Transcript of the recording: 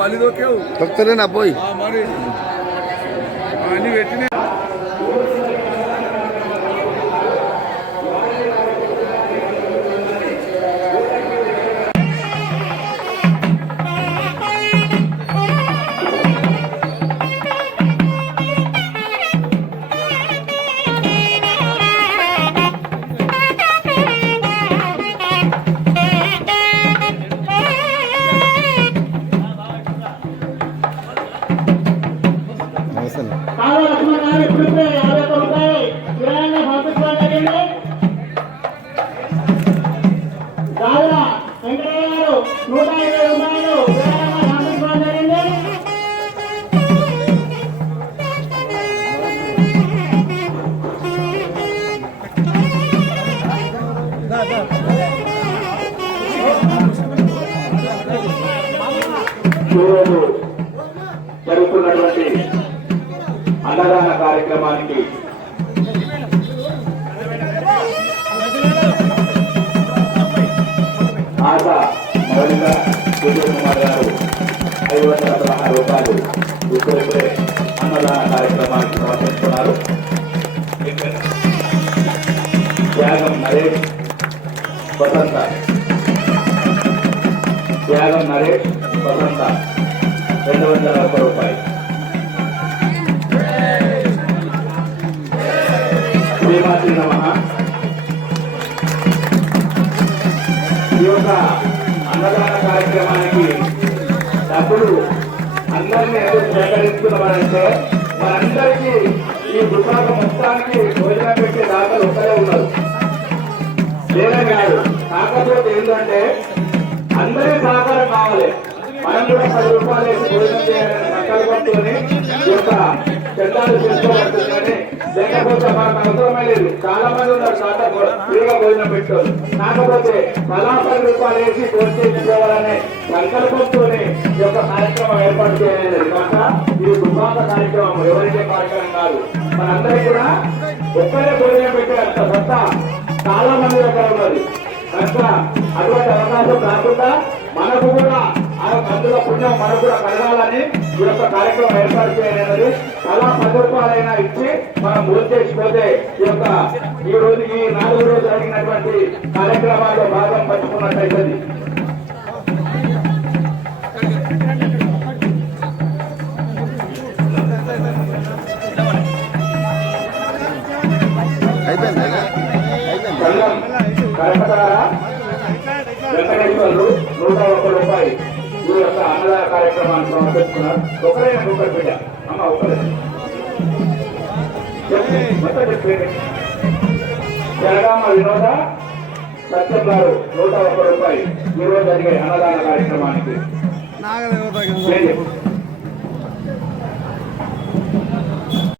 બાલી દો કેવું ભક્તોને આપો મારી. આની વેચીને నూట ఇరవై రూపాయలు విరాళంగా జరిగింది ఈరోజు జరుగుతున్నటువంటి అన్నదాన కార్యక్రమానికి ఆశ మౌలిక విజయ్ కుమార్ గారు ఐదు వందల పదహారు రూపాయలు ఇప్పుడిప్పుడే అన్నదాన కార్యక్రమానికి సమర్పిస్తున్నారు త్యాగం నరేష్ వసంత త్యాగం నరేష్ వసంత రెండు వందల ఒక్క రూపాయలు శ్రీమాతి నమ ఈ యొక్క అన్నదాన కార్యక్రమానికి డబ్బులు అందరినీ సేకరిస్తున్నామంటే మనందరికీ ఈ దుకాణ మొత్తానికి భోజనం పెట్టే దాతలు ఒక్కరే ఉన్నారు. లేదే కాదు కాకపోతే ఏంటంటే అందరి సహకారం కావాలి. మనం కూడా పది రూపాయలు భోజనం చేయాలని సంకల్పంతో ఈ యొక్క చందాలు చేసుకోబడుతుంది కానీ లేకపోతే మనకు అవసరమే లేదు చాలా మంది ఉన్నారు చాలా ఫ్రీగా భోజనం పెట్టారు కాకపోతే తలా రూపాయలు వేసి భోజనం సంకల్పంతోనే ఈ యొక్క కార్యక్రమం ఏర్పాటు చేయలేదు కాక ఇది దుబాత కార్యక్రమం ఎవరికే కార్యక్రమం కాదు మనందరికీ కూడా ఒక్కరే భోజనం పెట్టే సత్తా చాలా మంది దగ్గర ఉన్నది కనుక అటువంటి అవకాశం రాకుండా మనకు కూడా ఆ అందులో పుణ్యం మనకు కూడా కలగాలని ఈ యొక్క కార్యక్రమం ఏర్పాటు చేయనది అలా పది రూపాయలైనా ఇచ్చి మనం భోజనం చేసిపోతే ఈ యొక్క ఈ రోజు ఈ నాలుగు రోజు జరిగినటువంటి కార్యక్రమాల్లో భాగం పంచుకున్నట్టయితే నూట ఒక్క రూపాయి ఈ యొక్క అన్నదాన కార్యక్రమాన్ని సమర్పిస్తున్నారు ఒకరే ఒకరి బిడ్డ అమ్మ ఒకరే మొత్తం చెప్పేది? జనగామ వినోద సత్యం గారు నూట ఒక్క రూపాయి ఈ రోజు జరిగే అన్నదాన కార్యక్రమానికి?